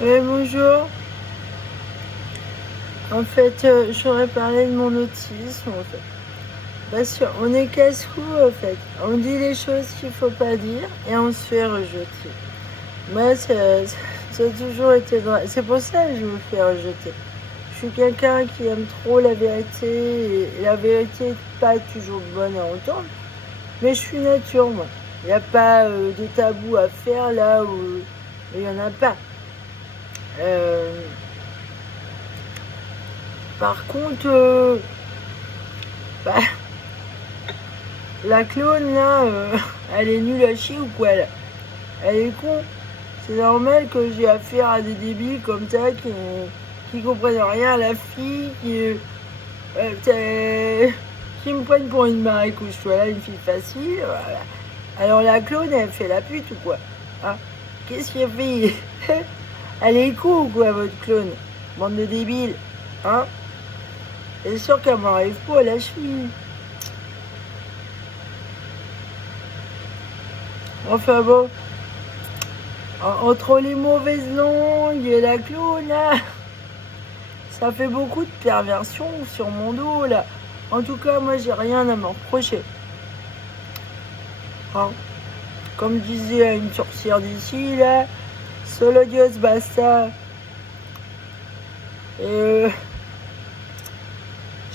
Oui, bonjour. En fait, j'aurais parlé de mon autisme, en fait. Parce qu'on est casse-cou, en fait. On dit les choses qu'il faut pas dire et on se fait rejeter. Moi, ça a toujours été vrai. C'est pour ça que je me fais rejeter. Je suis quelqu'un qui aime trop la vérité et la vérité n'est pas toujours bonne à entendre. Mais je suis nature, moi. Il n'y a pas de tabou à faire là où il n'y en a pas. Euh, Par contre, bah, la clone là, elle est nulle à chier ou quoi là? Elle est con. C'est normal que j'ai affaire à des débiles comme ça qui comprennent rien à la fille, qui me prennent pour une marécouche. Voilà, une fille facile. Voilà. Alors la clone, elle fait la pute ou quoi? Hein? Qu'est-ce qu'elle fait? Elle est con ou quoi, votre clone? Bande de débiles. Hein? C'est sûr qu'elle m'arrive pas à la cheville. Enfin bon, entre les mauvaises langues et la clown, là, ça fait beaucoup de perversion sur mon dos, là. En tout cas, moi, j'ai rien à me reprocher. Hein. Comme disait une sorcière d'ici, là, solo Dios basta. Et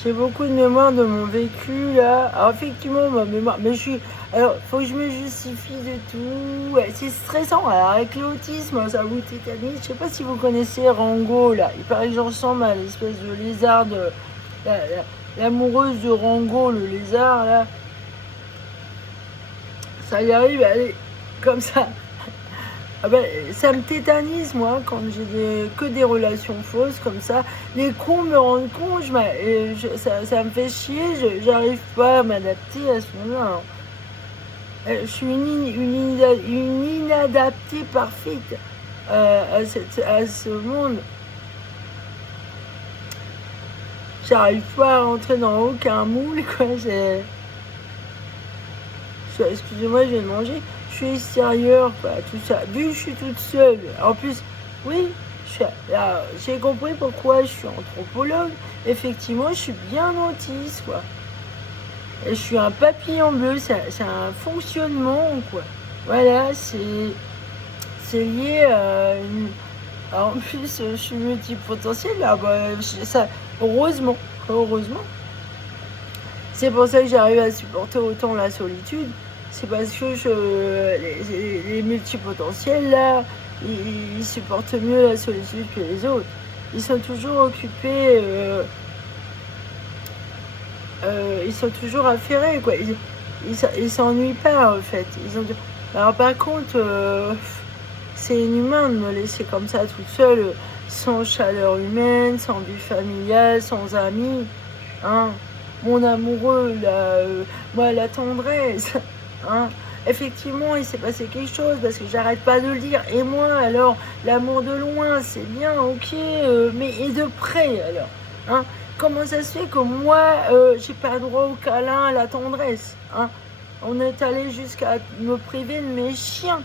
j'ai beaucoup de mémoire de mon vécu, là. Alors, effectivement, ma mémoire, mais je suis... Alors, faut que je me justifie de tout. Ouais, c'est stressant. Alors, avec l'autisme, ça vous tétanise. Je sais pas si vous connaissez Rango, là. Il paraît que j'en ressemble à l'espèce de lézard de... L'amoureuse de Rango, le lézard, là. Ça y arrive, elle est comme ça. Ah ben, ça me tétanise, moi, quand j'ai que des relations fausses comme ça. Les cons me rendent con, ça me fait chier, j'arrive pas à m'adapter à ce moment-là. Je suis une inadaptée parfaite à ce monde. J'arrive pas à rentrer dans aucun moule, quoi. Excusez-moi, je vais manger. Je suis extérieure, quoi, tout ça. Vu que je suis toute seule. En plus, oui, j'ai compris pourquoi je suis anthropologue. Effectivement, je suis bien autiste, quoi. Et je suis un papillon bleu, c'est un fonctionnement, quoi. Voilà, c'est lié à une... Alors, en plus, je suis multipotentielle, là, bah, heureusement. C'est pour ça que j'arrive à supporter autant la solitude. C'est parce que les multipotentiels, là, ils supportent mieux la solitude que les autres. Ils sont toujours occupés, ils sont toujours affairés, quoi. Ils s'ennuient pas, en fait. Alors, par contre, c'est inhumain de me laisser comme ça toute seule, sans chaleur humaine, sans vie familiale, sans amis. Hein. Mon amoureux, moi, la tendresse. Hein. Effectivement, il s'est passé quelque chose parce que j'arrête pas de le dire. Et moi, alors, l'amour de loin, c'est bien, ok, mais et de près, alors. Hein. Comment ça se fait que moi, j'ai pas droit au câlin, à la tendresse. Hein. On est allé jusqu'à me priver de mes chiens.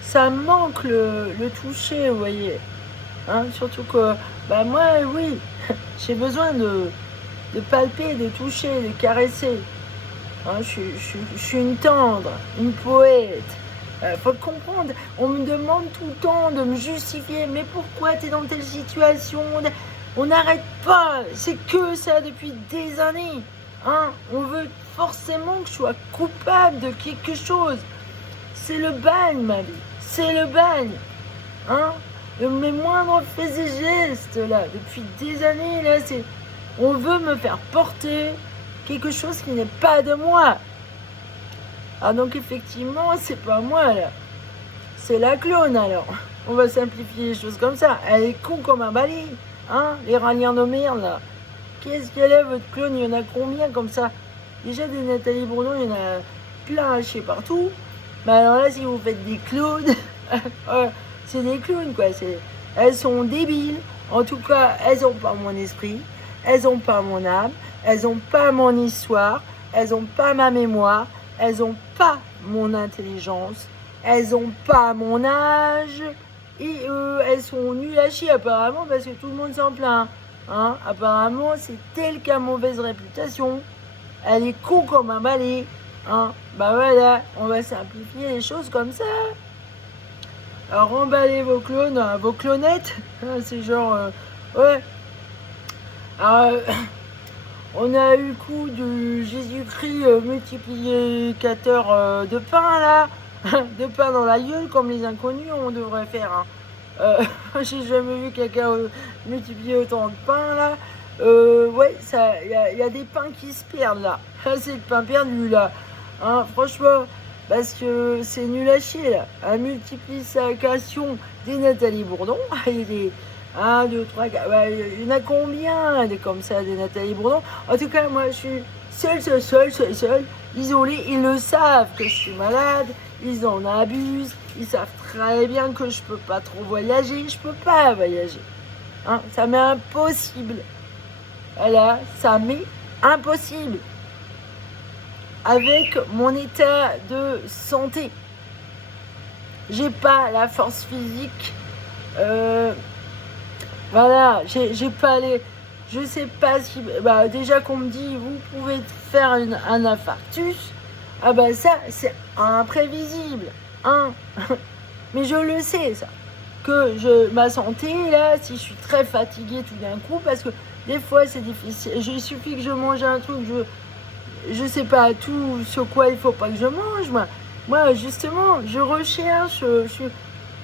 Ça me manque le toucher, vous voyez. Hein, surtout que, bah moi, oui, j'ai besoin de palper, de toucher, de caresser. Hein, je suis une tendre, une poète. Faut le comprendre. On me demande tout le temps de me justifier. Mais pourquoi t'es dans telle situation? On n'arrête pas. C'est que ça depuis des années. Hein, on veut forcément que je sois coupable de quelque chose. C'est le bagne, ma vie. C'est le bagne. Hein, mes moindres faits et gestes, là, depuis des années, là, c'est... On veut me faire porter quelque chose qui n'est pas de moi. Ah, donc, effectivement, c'est pas moi, là. C'est la clone, alors. On va simplifier les choses comme ça. Elle est con comme un balai. Hein, les raliens de merde, là. Qu'est-ce qu'elle est, votre clone? Il y en a combien comme ça? Déjà, des Nathalie Bourdon, il y en a plein à chier partout. Mais alors là, si vous faites des clones... c'est des clowns, quoi. Elles sont débiles. En tout cas, elles n'ont pas mon esprit. Elles n'ont pas mon âme. Elles n'ont pas mon histoire. Elles n'ont pas ma mémoire. Elles n'ont pas mon intelligence. Elles n'ont pas mon âge. Et elles sont nulles à chier apparemment parce que tout le monde s'en plaint. Hein. Apparemment, c'est elle qui a mauvaise réputation. Elle est con comme un balai. Hein. Bah voilà, on va simplifier les choses comme ça. Alors emballez vos clones, vos clonettes. C'est genre... ouais. Alors, on a eu le coup de Jésus-Christ multiplicateur de pain là. De pain dans la gueule comme les inconnus on devrait faire. Hein. J'ai jamais vu quelqu'un multiplier autant de pain là. Ouais, il y a des pains qui se perdent là. C'est le pain perdu là. Hein, franchement, parce que c'est nul à chier là. La multiplication des Nathalie Bourdon. Il y a des 1, 2, 3, 4. Bah, il y en a combien des comme ça, des Nathalie Bourdon? En tout cas, moi je suis seule, isolée. Ils le savent que je suis malade. Ils en abusent. Ils savent très bien que je peux pas trop voyager. Je peux pas voyager. Hein, ça m'est impossible. Voilà, ça m'est impossible. Avec mon état de santé. J'ai pas la force physique. Voilà, j'ai pas les... Je sais pas si... Bah, déjà qu'on me dit, vous pouvez faire un infarctus. Ah bah ça, c'est imprévisible. Hein. Mais je le sais, ça. Que ma santé, là, si je suis très fatiguée tout d'un coup, parce que des fois, c'est difficile. Il suffit que je mange un truc, je sais pas tout sur quoi il faut pas que je mange. Moi justement, je recherche,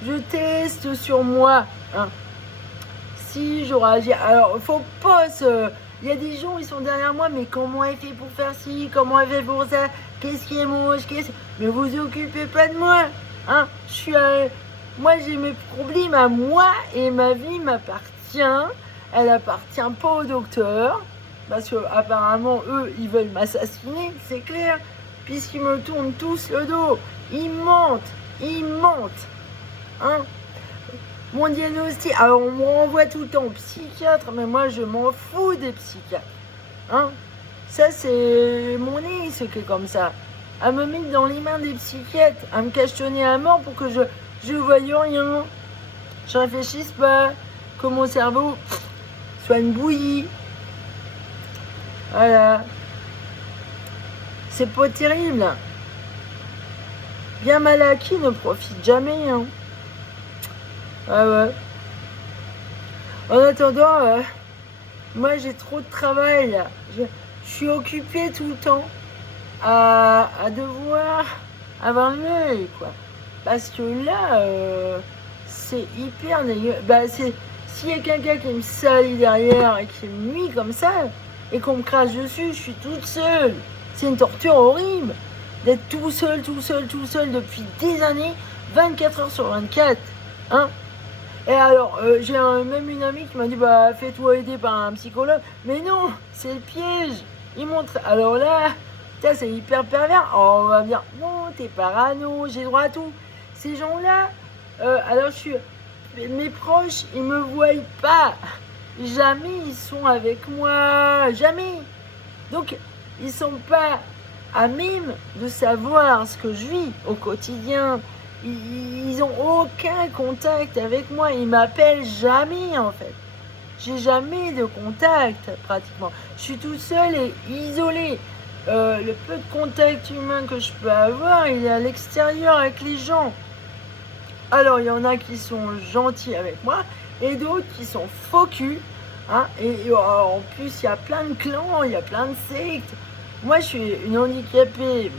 je teste sur moi. Hein. Si je réagis, alors faut pas se... Il y a des gens, ils sont derrière moi, mais comment elle fait pour faire ci, comment elle fait pour ça, qu'est-ce qui est moche, mais vous occupez pas de moi. Hein. Moi j'ai mes problèmes à moi et ma vie m'appartient. Elle appartient pas au docteur. Parce que apparemment eux, ils veulent m'assassiner, c'est clair. Puisqu'ils me tournent tous le dos. Ils mentent. Hein. Mon diagnostic, alors on me renvoie tout le temps au psychiatre, mais moi je m'en fous des psychiatres. Hein. Ça c'est mon nez, ce qui est comme ça. À me mettre dans les mains des psychiatres, à me cachetonner à mort pour que je voie rien. Je réfléchisse pas, que mon cerveau soit une bouillie. Voilà. C'est pas terrible. Bien mal acquis ne profite jamais. Hein. Ouais. En attendant, moi j'ai trop de travail. Je suis occupée tout le temps à devoir avoir l'œil, quoi. Parce que là, c'est hyper dégueu. Bah, s'il y a quelqu'un qui me salit derrière et qui me nuit comme ça, et qu'on me crache dessus, je suis toute seule. C'est une torture horrible d'être tout seul depuis des années, 24 heures sur 24. Hein. Et alors, j'ai même une amie qui m'a dit, bah, fais-toi aider par un psychologue. Mais non, c'est le piège. Il montre. Alors là, c'est hyper pervers. Oh, on va me dire, non, t'es parano, j'ai droit à tout. Ces gens-là, alors mes proches, ils me voient pas. Jamais ils sont avec moi, jamais. Donc, ils sont pas à même de savoir ce que je vis au quotidien. Ils ont aucun contact avec moi. Ils m'appellent jamais, en fait. J'ai jamais de contact, pratiquement. Je suis toute seule et isolée. Le peu de contact humain que je peux avoir, il est à l'extérieur avec les gens. Alors, il y en a qui sont gentils avec moi et d'autres qui sont faux cul. Hein, et en plus, il y a plein de clans, il y a plein de sectes. Moi, je suis une handicapée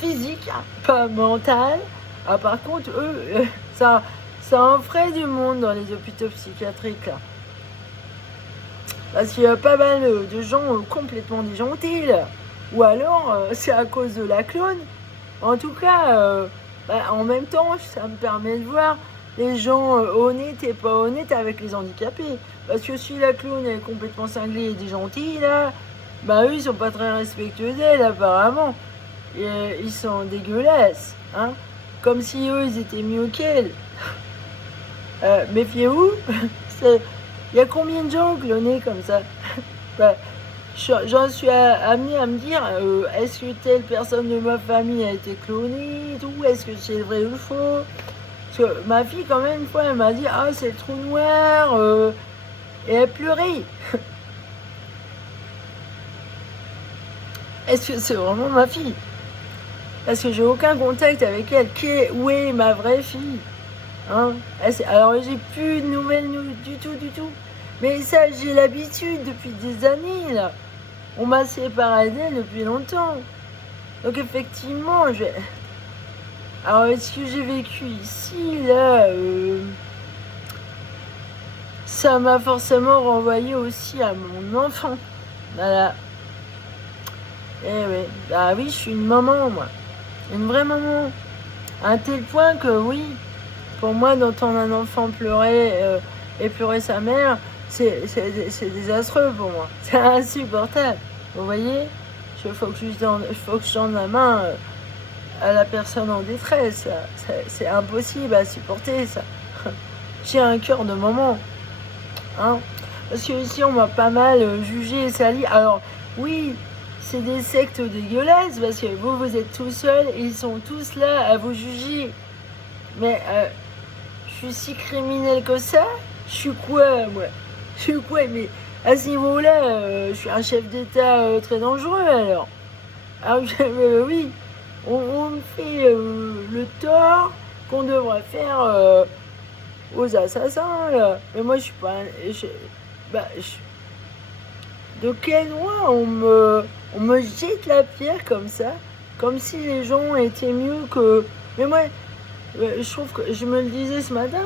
physique, hein, pas mentale. Ah, par contre, eux, ça en ferait du monde dans les hôpitaux psychiatriques. Là. Parce qu'il y a pas mal de gens complètement déjantés. Là. Ou alors, c'est à cause de la clone. En tout cas, en même temps, ça me permet de voir les gens honnêtes et pas honnêtes avec les handicapés. Parce que si la clown est complètement cinglée et dégentille, là, bah eux, ils sont pas très respectueux d'elle, apparemment. Et, ils sont dégueulasses, hein. Comme si eux, ils étaient mieux qu'elle. Méfiez-vous. Il y a combien de gens clonés comme ça? Bah, j'en suis amenée à me dire, est-ce que telle personne de ma famille a été clonée et tout? Est-ce que c'est vrai ou faux? Parce que ma fille, quand même, une fois, elle m'a dit, ah, c'est le trou noir, et elle pleurait. Est-ce que c'est vraiment ma fille? Parce que j'ai aucun contact avec elle. Où est ma vraie fille? Hein? Alors, j'ai plus de nouvelles du tout, du tout. Mais ça, j'ai l'habitude depuis des années, là. On m'a séparé d'elle depuis longtemps. Donc, effectivement, alors, est-ce que j'ai vécu ici, là ça m'a forcément renvoyé aussi à mon enfant. Voilà. Eh oui, bah oui, je suis une maman, moi. Une vraie maman. À un tel point que, oui, pour moi, d'entendre un enfant pleurer et pleurer sa mère, c'est désastreux pour moi. C'est insupportable. Vous voyez? Il faut que je tende la main à la personne en détresse. C'est impossible à supporter, ça. J'ai un cœur de maman. Hein? Parce que ici, on m'a pas mal jugé et sali. Alors, oui, c'est des sectes dégueulasses, parce que vous êtes tout seul et ils sont tous là à vous juger. Mais je suis si criminel que ça? Je suis quoi, moi? Je suis quoi? Mais à ce niveau-là, je suis un chef d'État très dangereux, alors. Alors, oui, on me fait le tort qu'on devrait faire aux assassins, là. Mais moi, je suis pas... de quel droit on me jette la pierre comme ça? Comme si les gens étaient mieux que... Mais moi, je trouve que... Je me le disais ce matin.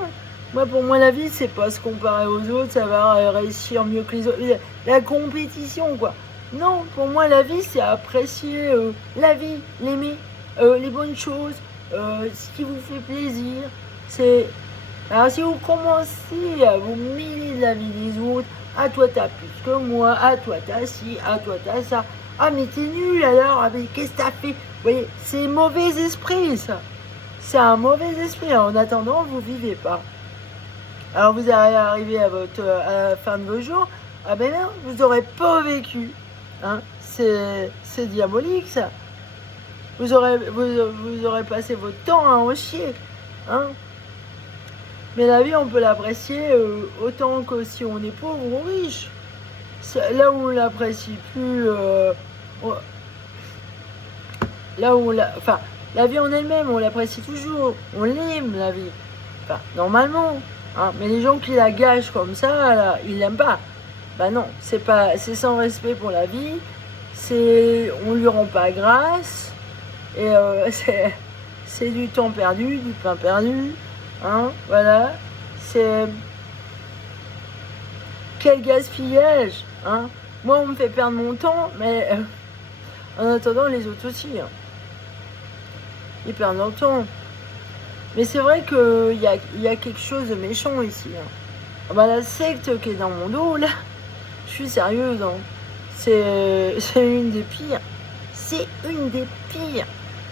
Moi, pour moi, la vie, c'est pas se comparer aux autres, ça va réussir mieux que les autres. La compétition, quoi. Non, pour moi, la vie, c'est apprécier la vie, l'aimer, les bonnes choses, ce qui vous fait plaisir. C'est... Alors, si vous commencez à vous mêler de la vie des autres, ah, toi, t'as plus que moi, ah, toi, t'as ci, ah, toi, t'as ça, ah, mais t'es nul alors, ah, mais qu'est-ce que t'as fait? Vous voyez, c'est mauvais esprit, ça. C'est un mauvais esprit. En attendant, vous vivez pas. Alors, vous allez arriver à la fin de vos jours, ah ben non, vous n'aurez pas vécu. Hein? C'est diabolique, ça. Vous aurez passé votre temps à en chier. Hein? Mais la vie, on peut l'apprécier autant que si on est pauvre ou riche. Là où on l'apprécie plus... là où enfin, la vie en elle-même, on l'apprécie toujours. On l'aime, la vie. Enfin, normalement. Hein. Mais les gens qui la gâchent comme ça, là, ils l'aiment pas. Bah non, c'est sans respect pour la vie. On lui rend pas grâce. Et c'est du temps perdu, du pain perdu. Hein, voilà, c'est... Quel gaspillage, hein. Moi, on me fait perdre mon temps, mais en attendant, les autres aussi. Hein. Ils perdent leur temps. Mais c'est vrai qu'il y a quelque chose de méchant ici. Hein. Ah bah, la secte qui est dans mon dos, là, je suis sérieuse. Hein. C'est une des pires. C'est une des pires.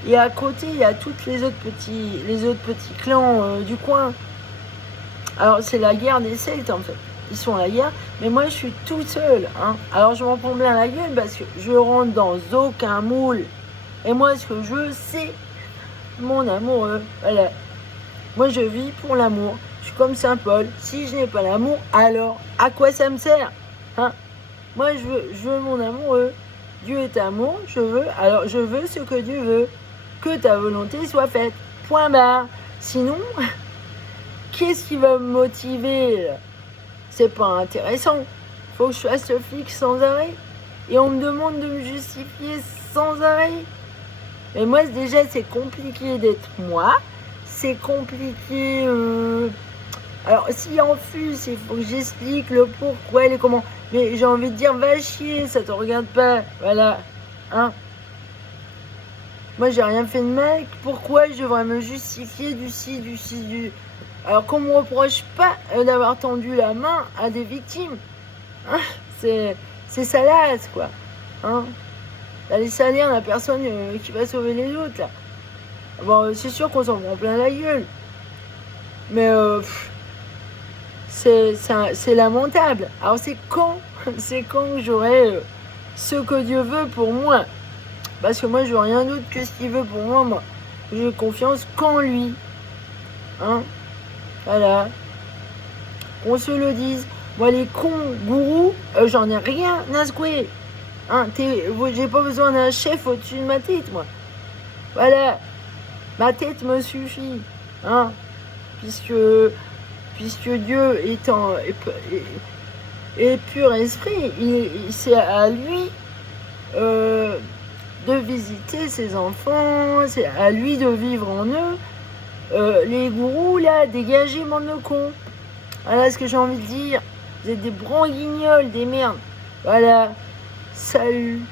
Et à côté, il y a toutes les autres petits clans du coin. Alors, c'est la guerre des sectes, en fait. Ils sont à la guerre, mais moi, je suis toute seule. Hein. Alors, je m'en prends plein la gueule parce que je rentre dans aucun moule. Et moi, ce que je veux, c'est mon amoureux. Voilà. Moi, je vis pour l'amour. Je suis comme Saint Paul. Si je n'ai pas l'amour, alors à quoi ça me sert? Hein? Moi, je veux mon amoureux. Dieu est amour, alors je veux ce que Dieu veut. Que ta volonté soit faite. Point barre. Sinon, qu'est-ce qui va me motiver? C'est pas intéressant. Faut que je fasse le flic sans arrêt. Et on me demande de me justifier sans arrêt. Mais moi, déjà, c'est compliqué d'être moi. C'est compliqué... Alors, s'il en fuse, il faut que j'explique le pourquoi, les comment. Mais j'ai envie de dire, va chier, ça te regarde pas. Voilà. Hein? Moi, j'ai rien fait de mal. Pourquoi je devrais me justifier du ci, du... Alors qu'on me reproche pas d'avoir tendu la main à des victimes. Hein? C'est salace, quoi. Hein? T'as les salaires, la personne qui va sauver les autres, là. Bon, c'est sûr qu'on s'en prend plein la gueule. Mais c'est lamentable. Alors c'est quand que j'aurai ce que Dieu veut pour moi. Parce que moi, je veux rien d'autre que ce qu'il veut pour moi. J'ai confiance qu'en lui. Hein, voilà. Qu'on se le dise. Moi, les cons gourous, j'en ai rien à secouer. Hein, j'ai pas besoin d'un chef au-dessus de ma tête, moi. Voilà. Ma tête me suffit. Hein, puisque Dieu est pur esprit, c'est à lui de visiter ses enfants, c'est à lui de vivre en eux. Les gourous, là, dégagez, bande de cons. Voilà ce que j'ai envie de dire. Vous êtes des branguignoles, des merdes. Voilà. Salut.